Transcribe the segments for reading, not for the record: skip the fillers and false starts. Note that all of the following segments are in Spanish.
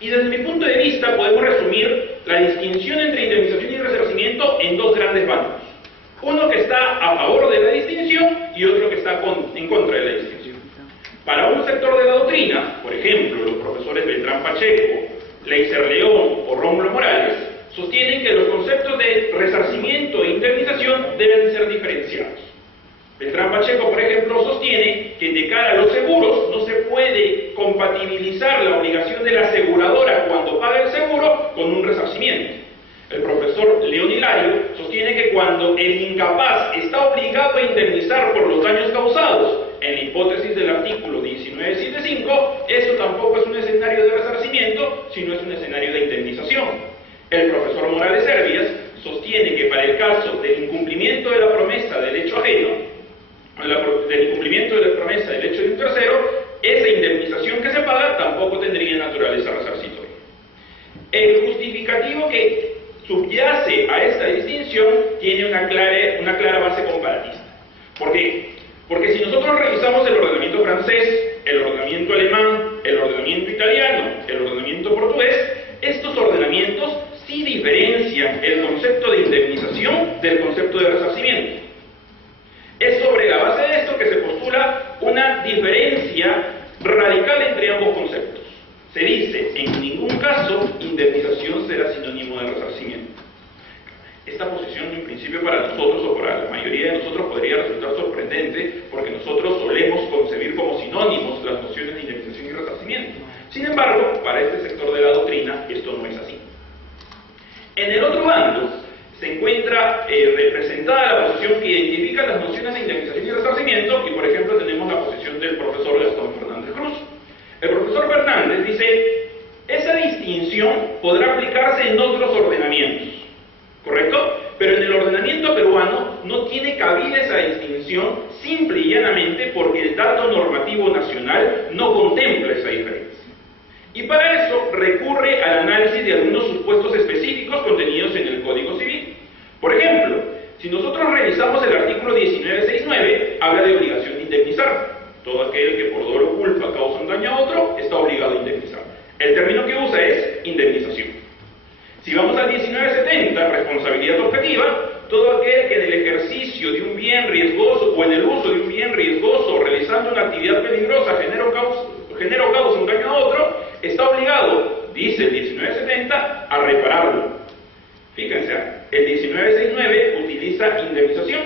Y desde mi punto de vista podemos resumir la distinción entre indemnización y resarcimiento en dos grandes bandos. Uno que está a favor de la distinción y otro que está en contra de la distinción. Para un sector de la doctrina, por ejemplo, los profesores Beltrán Pacheco, Leiser León o Rómulo Morales, sostienen que los conceptos de resarcimiento e indemnización deben ser diferenciados. Beltrán Pacheco, por ejemplo, sostiene que de cara a los seguros no se puede compatibilizar la obligación de la aseguradora cuando paga el seguro con un resarcimiento. El profesor León Hilario sostiene que cuando el incapaz está obligado a indemnizar por los daños causados, en la hipótesis del artículo 1975, eso tampoco es un escenario de resarcimiento, sino es un escenario de indemnización. El profesor Morales Servias sostiene que para el caso del incumplimiento de la promesa del hecho ajeno, del incumplimiento de la promesa del hecho de un tercero, esa indemnización que se paga tampoco tendría naturaleza resarcitoria. El justificativo que subyace a esta distinción tiene una clara base comparatista. ¿Por qué? Porque si nosotros revisamos el ordenamiento francés, el ordenamiento alemán, el ordenamiento italiano, el ordenamiento portugués, estos ordenamientos sí diferencian el concepto de indemnización del concepto de resarcimiento. Es sobre la base de esto que se postula una diferencia radical entre ambos conceptos. Se dice, en ningún caso, indemnización será sinónimo de resarcimiento. Esta posición, en principio, para nosotros o para la mayoría de nosotros podría resultar sorprendente, porque nosotros solemos concebir como sinónimos las nociones de indemnización y resarcimiento. Sin embargo, para este sector de la doctrina, esto no es así. En el otro bando se encuentra representada la posición que identifica las nociones de indemnización y resarcimiento, y por ejemplo tenemos la posición del profesor Gastón Fernández Cruz. El profesor Fernández dice, esa distinción podrá aplicarse en otros ordenamientos, ¿correcto? Pero en el ordenamiento peruano no tiene cabida esa distinción simple y llanamente porque el dato normativo nacional no contempla esa diferencia. Y para eso recurre al análisis de algunos supuestos específicos contenidos en el Código Civil. Por ejemplo, si nosotros revisamos el artículo 1969, habla de obligación de indemnizar. Todo aquel que por dolo o culpa causa un daño a otro está obligado a indemnizar. El término que usa es indemnización. Si vamos al 1970, responsabilidad objetiva, todo aquel que en el ejercicio de un bien riesgoso o en el uso de un bien riesgoso realizando una actividad peligrosa genera o causa un daño a otro, está obligado, dice el 1970, a repararlo. Fíjense, el 1969 utiliza indemnización,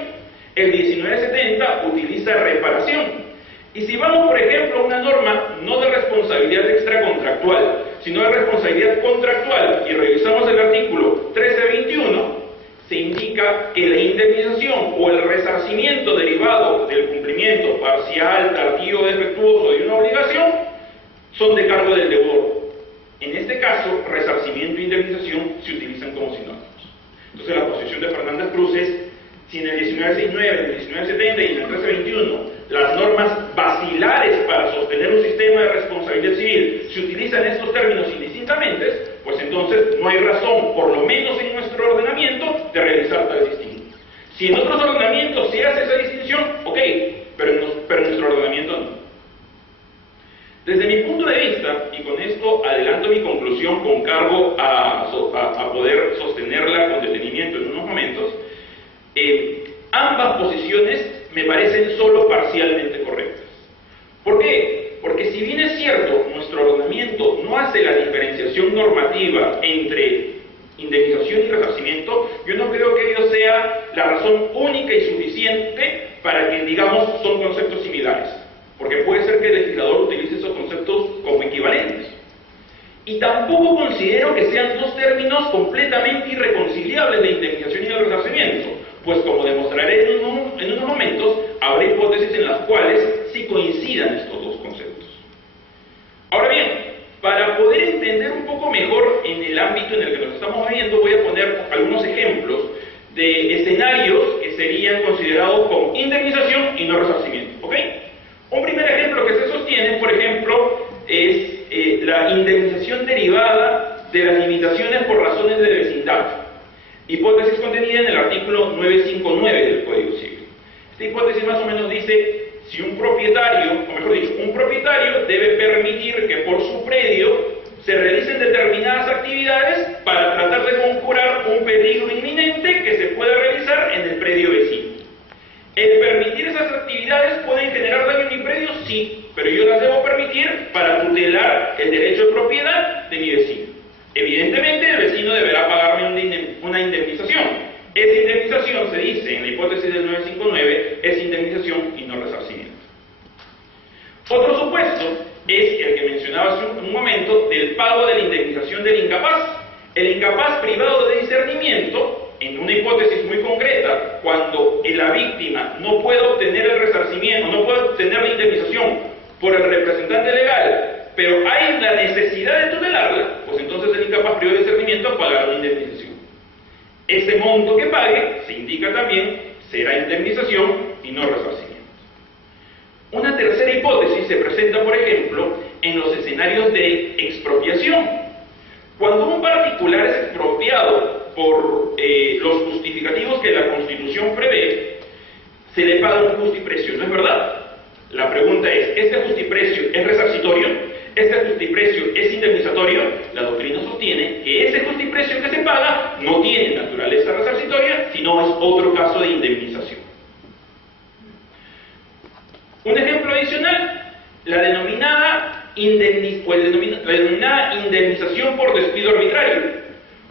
el 1970 utiliza reparación. Y si vamos, por ejemplo, a una norma no de responsabilidad extracontractual, sino de responsabilidad contractual, y revisamos el artículo 1321, se indica que la indemnización o el resarcimiento derivado del cumplimiento parcial, tardío o defectuoso de una obligación son de cargo del deudor. En este caso, resarcimiento e indemnización se utilizan como sinónimos. Entonces la posición de Fernández Cruz es, si en el 1969, en el 1970 y en el 1321 las normas basilares para sostener un sistema de responsabilidad civil se utilizan estos términos indistintamente, pues entonces no hay razón, por lo menos en nuestro ordenamiento, de realizar tal distinción. Si en otros ordenamientos se hace esa distinción, ok, pero en nuestro ordenamiento no. Desde mi punto de vista, y con esto adelanto mi conclusión con cargo a poder sostenerla con detenimiento en unos momentos, ambas posiciones me parecen solo parcialmente correctas. ¿Por qué? Porque si bien es cierto, nuestro ordenamiento no hace la diferenciación normativa entre indemnización y resarcimiento, yo no creo que ello sea la razón única y suficiente para que digamos son conceptos similares, porque puede ser que el legislador utilice esos conceptos como equivalentes. Y tampoco considero que sean dos términos completamente irreconciliables, la indemnización y el resarcimiento, pues como demostraré en unos momentos, habrá hipótesis en las cuales sí coincidan estos dos conceptos. Ahora bien, para poder entender un poco mejor en el ámbito en el que nos estamos moviendo, voy a poner algunos ejemplos de escenarios que serían considerados como indemnización y no resarcimiento, ¿ok? Un primer ejemplo que se sostiene, por ejemplo, es la indemnización derivada de las limitaciones por razones de vecindad. Hipótesis contenida en el artículo 959 del Código Civil. Esta hipótesis más o menos dice, si un propietario, o mejor dicho, un propietario debe permitir que por su predio se realicen tutelar el derecho de propiedad de mi vecino. Evidentemente, el vecino deberá pagarme una indemnización. Esa indemnización, se dice en la hipótesis del 959, es indemnización y no resarcimiento. Otro supuesto es el que mencionaba hace un momento, del pago de la indemnización del incapaz. El incapaz privado de discernimiento, en una hipótesis muy concreta, cuando la víctima no puede obtener el resarcimiento, no puede obtener la indemnización por el representante legal, pero hay la necesidad de tutelarla, pues entonces el incapaz privado de discernimiento pagará una indemnización. Ese monto que pague, se indica también, será indemnización y no resarcimiento. Una tercera hipótesis se presenta, por ejemplo, en los escenarios de expropiación. Cuando un particular es expropiado por los justificativos que la Constitución prevé, se le paga un justiprecio, ¿no es verdad? La pregunta es, ¿este justiprecio es resarcitorio? ¿Este justiprecio es indemnizatorio? La doctrina sostiene que ese justiprecio que se paga no tiene naturaleza resarcitoria, sino es otro caso de indemnización. Un ejemplo adicional, la denominada indemnización por despido arbitrario.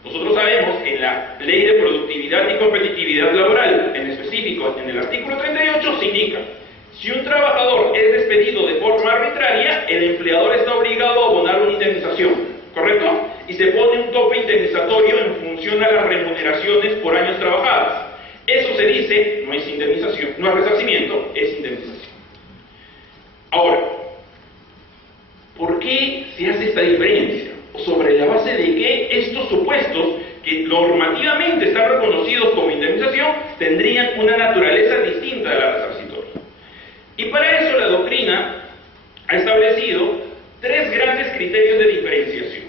Nosotros sabemos que en la Ley de Productividad y Competitividad Laboral, en específico en el artículo 38, se indica: si un trabajador es despedido de forma arbitraria, el empleador está obligado a abonar una indemnización, ¿correcto? Y se pone un tope indemnizatorio en función a las remuneraciones por años trabajados. Eso se dice, no es indemnización, no es resarcimiento, es indemnización. Ahora, ¿por qué se hace esta diferencia? ¿Sobre la base de que estos supuestos, que normativamente están reconocidos como indemnización, tendrían una naturaleza distinta de la resarcitoria? Y para eso la doctrina ha establecido tres grandes criterios de diferenciación.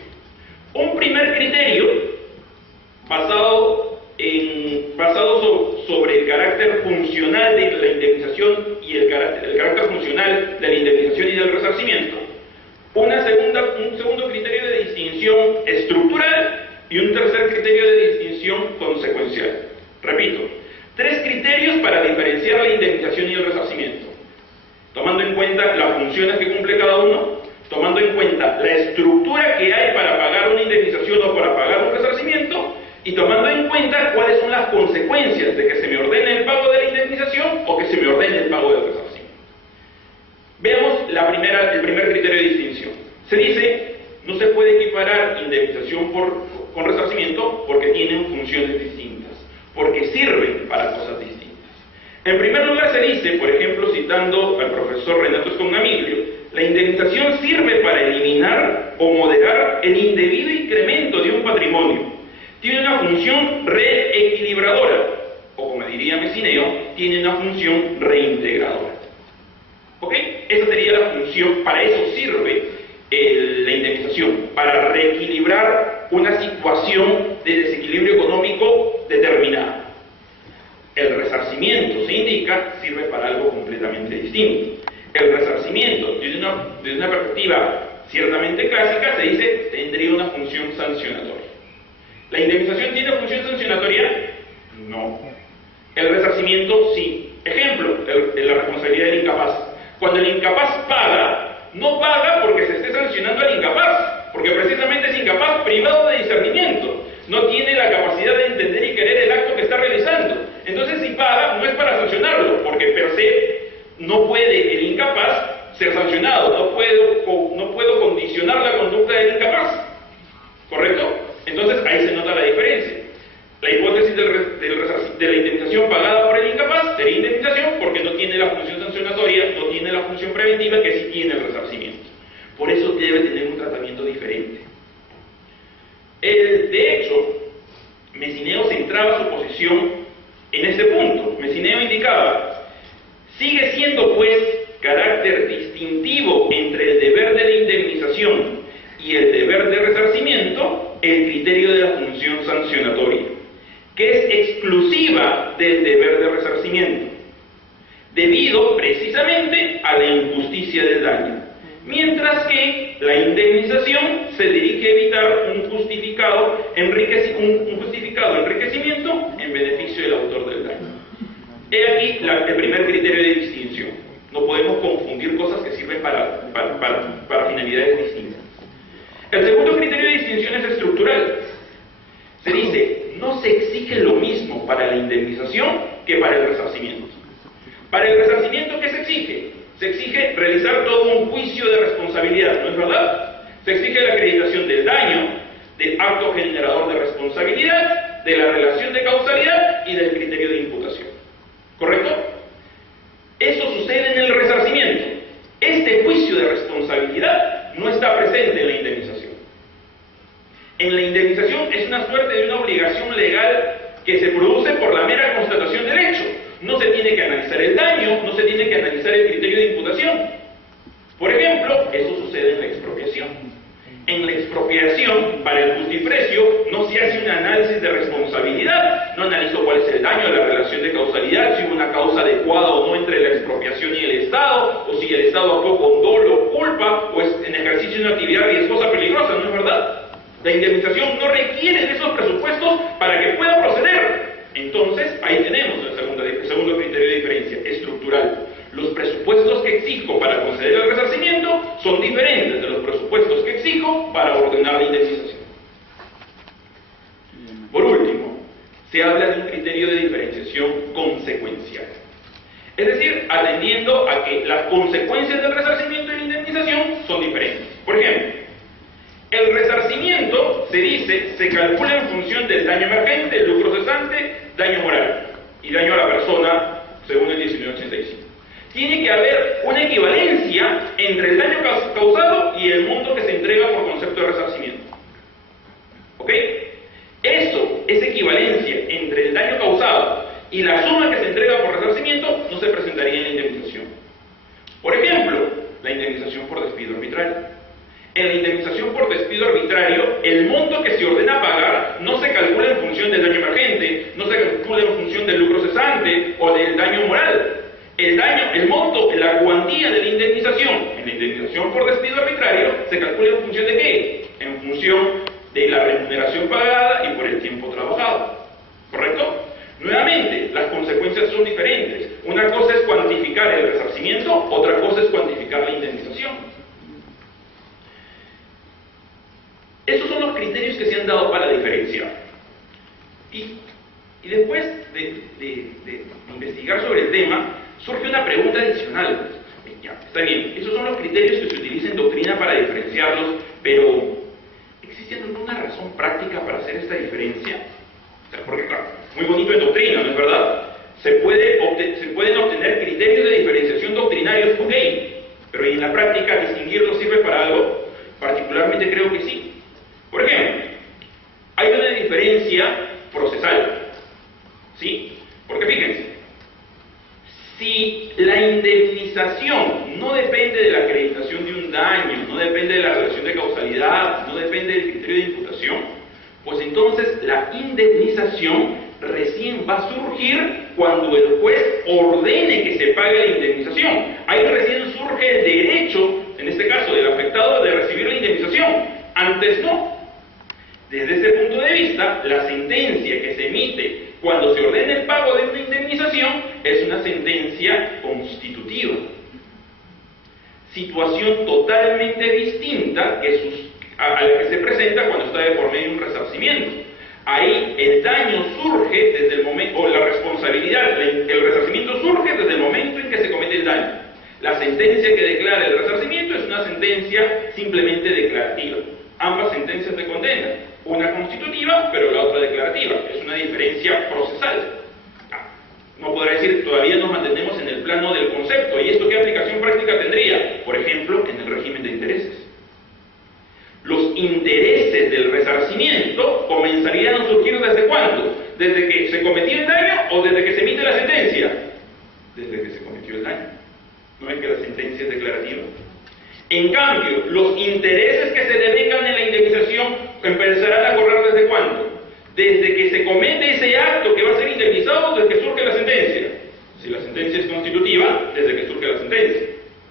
Un primer criterio basado sobre el carácter funcional de la indemnización y el carácter funcional de la indemnización y del resarcimiento. Un segundo criterio de distinción estructural y un tercer criterio de distinción consecuencial. Repito, tres criterios para diferenciar la indemnización y el resarcimiento, tomando en cuenta las funciones que cumple cada uno, tomando en cuenta la estructura que hay para pagar una indemnización o para pagar un resarcimiento, y tomando en cuenta cuáles son las consecuencias de que se me ordene el pago de la indemnización o que se me ordene el pago del resarcimiento. Veamos el primer criterio de distinción. Se dice, no se puede equiparar indemnización con resarcimiento porque tienen funciones distintas, porque sirven para cosas distintas. En primer lugar se dice, por ejemplo, citando al profesor Renato Scognamiglio, la indemnización sirve para eliminar o moderar el indebido incremento de un patrimonio. Tiene una función reequilibradora, o como diría Messineo, tiene una función reintegradora. ¿Ok? Esa sería la función, para eso sirve la indemnización, para reequilibrar una situación de desequilibrio económico determinada. El resarcimiento, se indica, sirve para algo completamente distinto. El resarcimiento, desde una perspectiva ciertamente clásica, se dice, tendría una función sancionatoria. ¿La indemnización tiene función sancionatoria? No. El resarcimiento, sí. Ejemplo, la responsabilidad del incapaz. Cuando el incapaz paga, no paga porque se esté sancionando al incapaz, porque precisamente es incapaz privado de discernimiento. No tiene la capacidad de entender y querer el acto que está realizando. Entonces, si paga, no es para sancionarlo, porque per se no puede el incapaz ser sancionado. No puedo condicionar la conducta del incapaz. ¿Correcto? Entonces, ahí se nota la diferencia. La hipótesis de la indemnización pagada por el incapaz sería indemnización porque no tiene la función sancionatoria, no tiene la función preventiva que sí tiene el resarcimiento. Por eso debe tener un tratamiento diferente. De hecho, Messineo centraba su posición en este punto. Messineo indicaba, sigue siendo pues carácter distintivo entre el deber de la indemnización y el deber de resarcimiento el criterio de la función sancionatoria, que es exclusiva del deber de resarcimiento, debido precisamente a la injusticia del daño, mientras que la indemnización se dirige a evitar un justificado enriquecimiento en beneficio del autor del daño. He aquí el primer criterio de distinción. No podemos confundir cosas que sirven para finalidades distintas. El segundo criterio de distinción es estructural. Se dice, no se exige lo mismo para la indemnización que para el resarcimiento. Para el resarcimiento, ¿qué se exige? Se exige realizar todo un juicio de responsabilidad, ¿no es verdad? Se exige la acreditación del daño, del acto generador de responsabilidad, de la relación de causalidad y del criterio de imputación. ¿Correcto? Eso sucede en el resarcimiento. Este juicio de responsabilidad no está presente en la indemnización. En la indemnización es una suerte de una obligación legal que se produce por la mera constatación del hecho. No se tiene que analizar el daño, no se tiene que analizar el criterio de imputación. Por ejemplo, eso sucede en la expropiación. En la expropiación, para el justiprecio, no se hace un análisis de responsabilidad, no analizo cuál es el daño, la relación de causalidad, si hubo una causa adecuada o no entre la expropiación y el Estado, o si el Estado actuó con dolo o culpa, o es en ejercicio de una actividad riesgosa peligrosa, ¿no es verdad? La indemnización no requiere de esos presupuestos para que pueda proceder. Entonces, ahí tenemos el segundo criterio de diferencia, estructural. Los presupuestos que exijo para conceder el resarcimiento son diferentes de los presupuestos que exijo para ordenar la indemnización. Por último, se habla de un criterio de diferenciación consecuencial. Es decir, atendiendo a que las consecuencias del resarcimiento y la indemnización son diferentes. Por ejemplo, el resarcimiento, se dice, se calcula en función del daño emergente, lucro cesante, daño moral y daño a la persona, según el 1985. Tiene que haber una equivalencia entre el daño causado y el monto que se entrega por concepto de resarcimiento. ¿Ok? Esa equivalencia entre el daño causado y la suma que se entrega por resarcimiento no se presentaría en la indemnización. Por ejemplo, la indemnización por despido arbitrario. En la indemnización por despido arbitrario, el monto que se ordena pagar no se calcula en función del daño emergente, no se calcula en función del lucro cesante o del daño moral. El monto, la cuantía de la indemnización, en la indemnización por despido arbitrario, se calcula en función de ¿qué? En función de la remuneración pagada y por el tiempo trabajado. ¿Correcto? Nuevamente, las consecuencias son diferentes. Una cosa es cuantificar el resarcimiento, otra cosa es cuantificar la indemnización. Esos son los criterios que se han dado para diferenciar. Y después de investigar sobre el tema, surge una pregunta adicional. Ya, está bien, esos son los criterios que se utilizan en doctrina para diferenciarlos, pero ¿existe alguna razón práctica para hacer esta diferencia? O sea, porque claro, muy bonito en doctrina, ¿no es verdad? Se pueden obtener criterios de diferenciación doctrinarios, ok, pero ¿y en la práctica distinguirlos sirve para algo? Particularmente creo que sí. Por ejemplo, hay una diferencia procesal, ¿sí? Porque fíjense, si la indemnización no depende de la acreditación de un daño, no depende de la relación de causalidad, no depende del criterio de imputación, pues entonces la indemnización recién va a surgir cuando el juez ordene que se pague la indemnización. Ahí recién surge el derecho, en este caso del afectado, de recibir la indemnización. Antes no. Desde ese punto de vista, la sentencia que se emite cuando se ordena el pago de una indemnización es una sentencia constitutiva. Situación totalmente distinta a la que se presenta cuando está de por medio un resarcimiento. Ahí el daño surge desde el momento, o la responsabilidad, el resarcimiento surge desde el momento en que se comete el daño. La sentencia que declara el resarcimiento es una sentencia simplemente declarativa. Ambas sentencias de condena, una constitutiva, pero la otra declarativa. Es una diferencia procesal. No podrá decir, todavía nos mantenemos en el plano del concepto. ¿Y esto qué aplicación práctica tendría? Por ejemplo, en el régimen de intereses. Los intereses del resarcimiento comenzarían a surgir ¿desde cuándo? ¿Desde que se cometió el daño o desde que se emite la sentencia? Desde que se cometió el daño. ¿No es que la sentencia es declarativa? En cambio, los intereses que se devengan en la indemnización empezarán a correr ¿desde cuándo? Desde que se comete ese acto que va a ser indemnizado, desde que surge la sentencia. Si la sentencia es constitutiva, desde que surge la sentencia.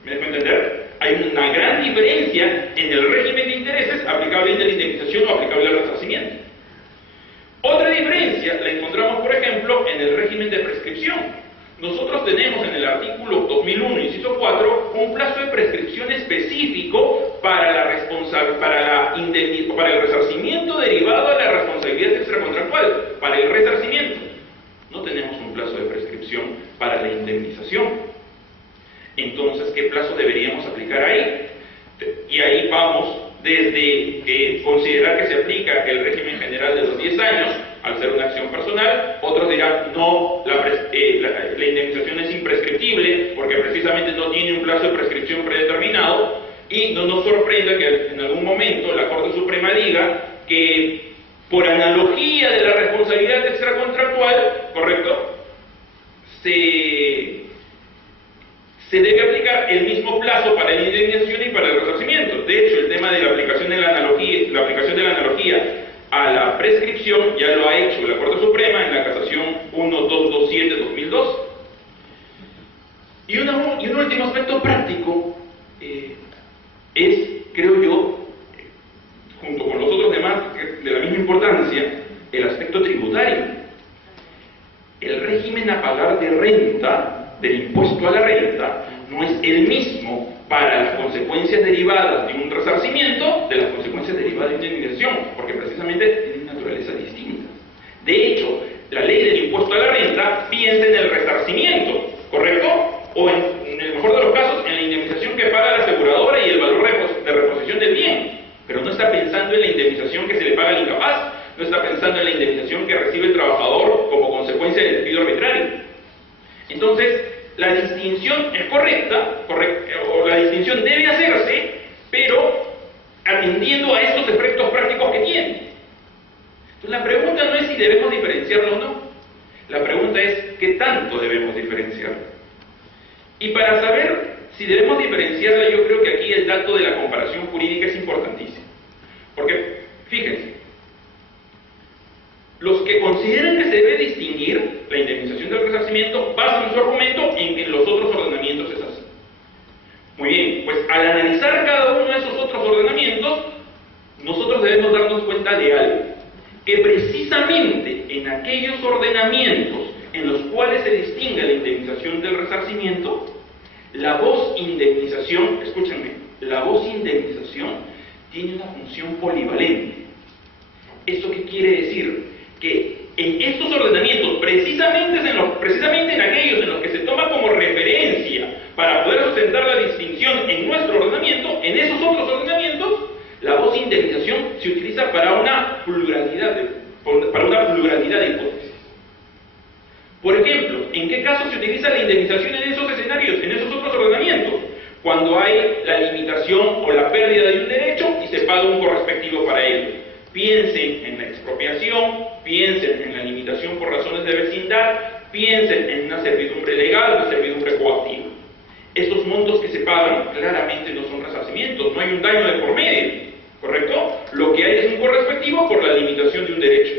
¿Me dejo entender? Hay una gran diferencia en el régimen de intereses aplicable a la indemnización o aplicable al resarcimiento. Otra diferencia la encontramos, por ejemplo, en el régimen de prescripción. nosotros tenemos en el artículo 2001, inciso 4, un plazo de prescripción específico para el resarcimiento derivado de la responsabilidad extracontractual, para el resarcimiento. No tenemos un plazo de prescripción para la indemnización. Entonces, ¿qué plazo deberíamos aplicar ahí? Y ahí vamos desde considerar que se aplica el régimen general de los 10 años, al ser una acción personal. Otros dirán, no, la indemnización es imprescriptible, porque precisamente no tiene un plazo de prescripción predeterminado, y no nos sorprenda que en algún momento la Corte Suprema diga que, por analogía de la responsabilidad extracontractual, ¿correcto?, se debe aplicar el mismo plazo para la indemnización y para el resarcimiento. De hecho, el tema de la aplicación de la analogía a la prescripción ya lo ha hecho la Corte Suprema en la casación 1227-2002. Y un último aspecto práctico es, creo yo, junto con los otros demás de la misma importancia, el aspecto tributario. El régimen a pagar de renta, del impuesto a la renta, no es el mismo para las consecuencias derivadas de un resarcimiento de las consecuencias derivadas de una indemnización, porque precisamente tienen naturaleza distinta. De hecho, la ley del impuesto a la renta piensa en el resarcimiento, ¿correcto? O en el mejor de los casos, en la indemnización que paga la aseguradora y el valor de reposición del bien, pero no está pensando en la indemnización que se le paga al incapaz, no está pensando en la indemnización que recibe el trabajador como consecuencia del despido arbitrario. Entonces, la distinción es correcta, o la distinción debe hacerse, pero atendiendo a estos efectos prácticos que tiene. Entonces, la pregunta no es si debemos diferenciarlo o no. La pregunta es, ¿qué tanto debemos diferenciarlo? Y para saber si debemos diferenciarla, yo creo que aquí el dato de la comparación jurídica es importantísimo. Porque, fíjense, los que consideran que se debe distinguir la indemnización del resarcimiento basan su argumento en que en los otros ordenamientos es así. Muy bien, pues al analizar cada uno de esos otros ordenamientos, nosotros debemos darnos cuenta de algo, que precisamente en aquellos ordenamientos en los cuales se distingue la indemnización del resarcimiento, la voz indemnización, escúchenme, la voz indemnización tiene una función polivalente. ¿Eso qué quiere decir? Que en estos ordenamientos, precisamente en aquellos en los que se toma como referencia para poder sustentar la distinción en nuestro ordenamiento, en esos otros ordenamientos, la voz indemnización se utiliza para una pluralidad de hipótesis. Por ejemplo, ¿en qué caso se utiliza la indemnización en esos escenarios, en esos otros ordenamientos? Cuando hay la limitación o la pérdida de un derecho y se paga un correspectivo para ello. Piensen en la expropiación, piensen en la limitación por razones de vecindad, piensen en una servidumbre legal, una servidumbre coactiva. Estos montos que se pagan claramente no son resarcimientos, no hay un daño de por medio, ¿correcto? Lo que hay es un correspectivo por la limitación de un derecho.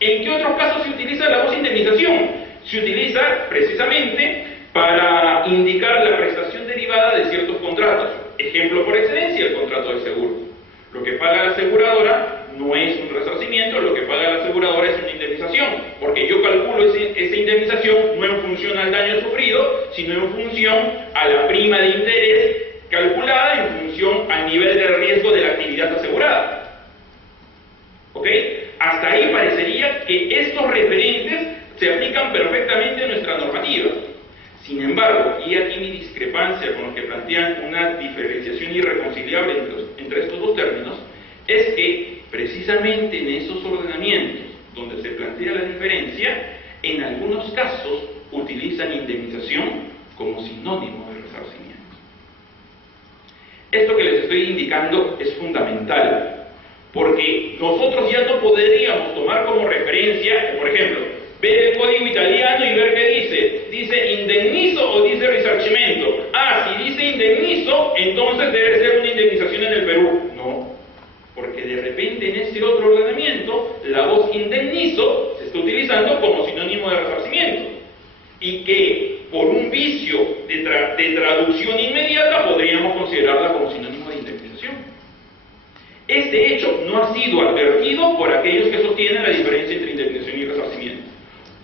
¿En qué otros casos se utiliza la voz indemnización? Se utiliza precisamente para indicar la prestación derivada de ciertos contratos. Ejemplo por excelencia, el contrato de seguro. Lo que paga la aseguradora no es un resarcimiento, lo que paga la aseguradora es una indemnización, porque yo calculo esa indemnización no en función al daño sufrido, sino en función a la prima de interés calculada en función al nivel de riesgo de la actividad asegurada. ¿Ok? Hasta ahí parecería que estos referentes se aplican perfectamente a nuestra normativa. Sin embargo, y aquí mi discrepancia con los que plantean una diferenciación irreconciliable entre estos dos términos, es que precisamente en esos ordenamientos donde se plantea la diferencia, en algunos casos utilizan indemnización como sinónimo de resarcimiento. Esto que les estoy indicando es fundamental, porque nosotros ya no podríamos tomar como referencia, por ejemplo, ver el código italiano y ver qué dice. ¿Dice indemnizo o dice risarcimento? Ah, si dice indemnizo, entonces debe ser una indemnización en el Perú. No, porque de repente en ese otro ordenamiento la voz indemnizo se está utilizando como sinónimo de resarcimiento, y que por un vicio de traducción inmediata podríamos considerarla como sinónimo de indemnización. Este hecho no ha sido advertido por aquellos que sostienen la diferencia entre indemnización y resarcimiento.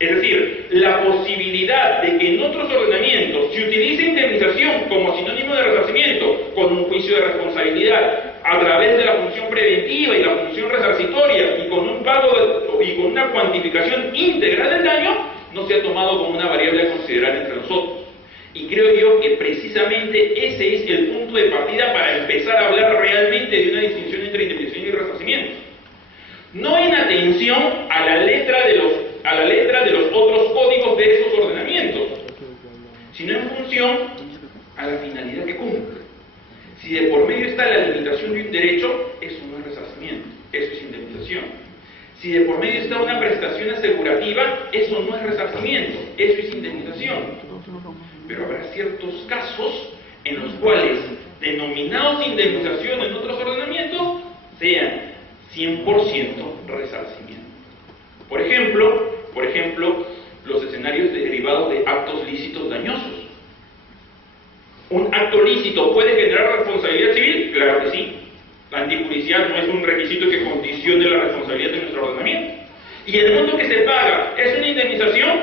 Es decir, la posibilidad de que en otros ordenamientos se utilice indemnización como sinónimo de resarcimiento, con un juicio de responsabilidad, a través de la función preventiva y la función resarcitoria, y con un pago y con una cuantificación íntegra del daño, no se ha tomado como una variable a considerar entre nosotros. Y creo yo que precisamente ese es el punto de partida para empezar a hablar realmente de una distinción entre indemnización y resarcimiento. No en atención a la letra de los otros códigos de esos ordenamientos, sino en función a la finalidad que cumple. Si de por medio está la limitación de un derecho, eso no es resarcimiento, eso es indemnización. Si de por medio está una prestación asegurativa, eso no es resarcimiento, eso es indemnización. Pero habrá ciertos casos en los cuales denominados indemnización en otros ordenamientos sean 100% resarcimiento. Por ejemplo, los escenarios derivados de actos lícitos dañosos. ¿Un acto lícito puede generar responsabilidad civil? Claro que sí. La antijudicial no es un requisito que condicione la responsabilidad de nuestro ordenamiento. ¿Y el monto que se paga es una indemnización?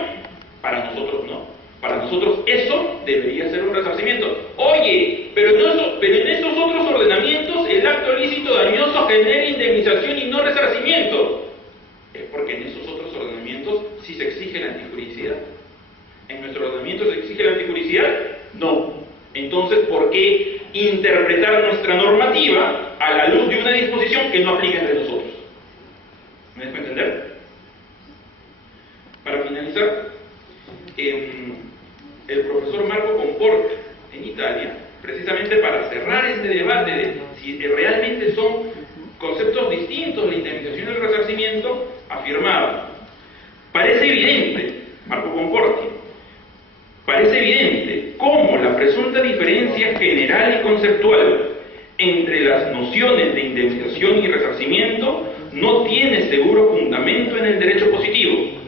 Para nosotros no. Para nosotros eso debería ser un resarcimiento. Oye, pero en esos otros ordenamientos el acto lícito dañoso genera indemnización y no resarcimiento. Es porque en esos otros ordenamientos sí se exige la antijuridicidad. ¿En nuestro ordenamiento se exige la antijuridicidad? No. Entonces, ¿por qué interpretar nuestra normativa a la luz de una disposición que no aplica entre nosotros? ¿Me dejo entender? Para finalizar, el profesor Marco Conforti en Italia, precisamente para cerrar este debate de si realmente son conceptos distintos la indemnización y el resarcimiento, afirmaba: parece evidente, Marco Conforti, parece evidente cómo la presunta diferencia general y conceptual entre las nociones de indemnización y resarcimiento no tiene seguro fundamento en el derecho positivo.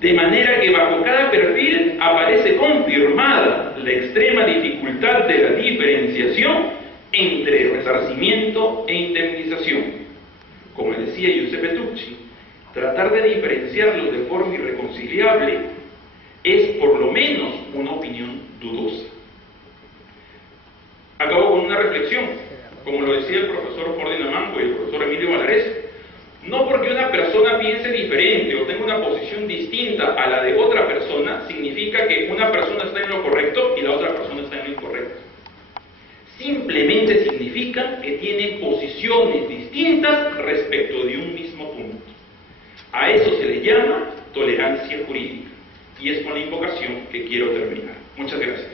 De manera que bajo cada perfil aparece confirmada la extrema dificultad de la diferenciación entre resarcimiento e indemnización. Como decía Giuseppe Tucci, tratar de diferenciarlos de forma irreconciliable es por lo menos una opinión dudosa. Acabo con una reflexión, como lo decía el profesor Ferdinand Manco y el profesor Emilio Valares. No porque una persona piense diferente o tenga una posición distinta a la de otra persona, significa que una persona está en lo correcto y la otra persona está en lo incorrecto. Simplemente significa que tiene posiciones distintas respecto de un mismo punto. A eso se le llama tolerancia jurídica. Y es con la invocación que quiero terminar. Muchas gracias.